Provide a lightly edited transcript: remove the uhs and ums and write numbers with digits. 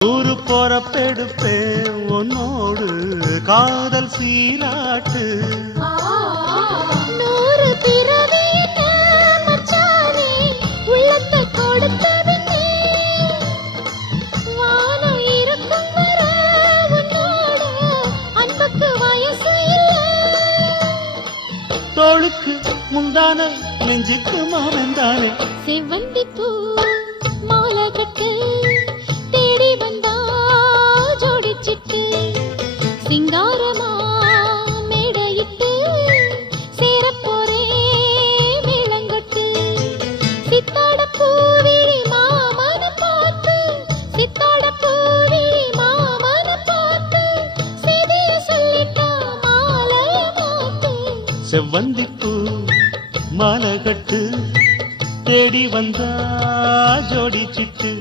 ஊரு பொறப்பெடுப்பேன் உன்னோடு காதல் சீராட்டு. நூறு பிறவி மச்சானே உள்ளத்தை கொடுத்தவனே, வானம் இருக்கும் வர உன்னோட அன்புக்கு வயசு இல்லை. தோளுக்கு முந்தான நெஞ்சுக்கு மாமந்தானே செவ்வந்தி பூ மாலை கட்டு தேடி வந்தா ஜோடிச்சிட்டு, சிங்காரமா மேடையிட்டு சேரப்போரே மேளங்கொட்டு. சித்தாட பூவிழி மாமன பார்த்து, சித்தாட பூவிழி மாமன பார்த்து, செய்திய சொல்லிட்டா மாலைய மாத்து. செவ்வந்தி பூ மாலை கட்டு தேடி வந்தா ஜோடி சிட்டு.